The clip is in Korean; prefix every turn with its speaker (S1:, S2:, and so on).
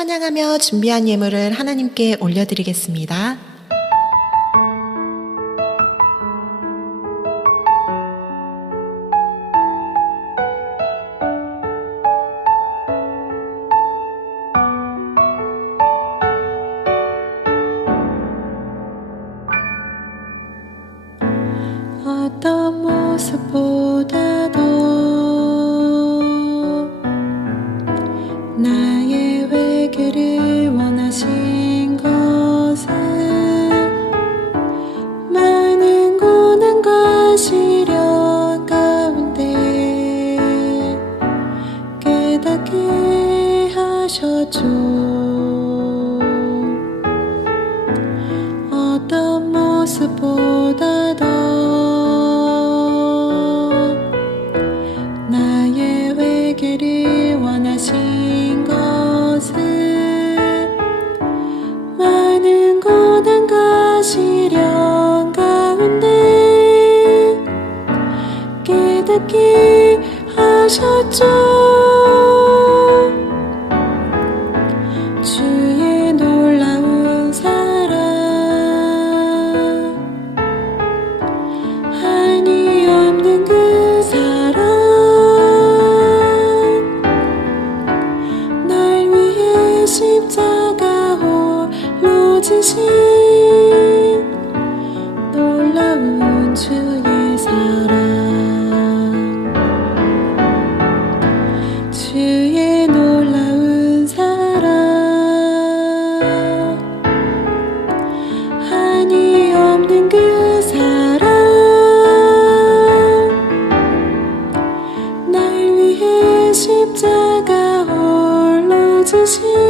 S1: 찬양하며 준비한 예물을 하나님께 올려드리겠습니다.
S2: 어떤 모습보다 깨닫게 하셨죠. 어떤 모습보다 도 나의 회개를 원하신 것은 많은 고난과 시련 가운데 깨닫게 하셨죠. 주신 놀라운 주의 사랑. 주의 놀라운 사랑. 한이 없는 그 사랑. 날 위해 십자가 올라주신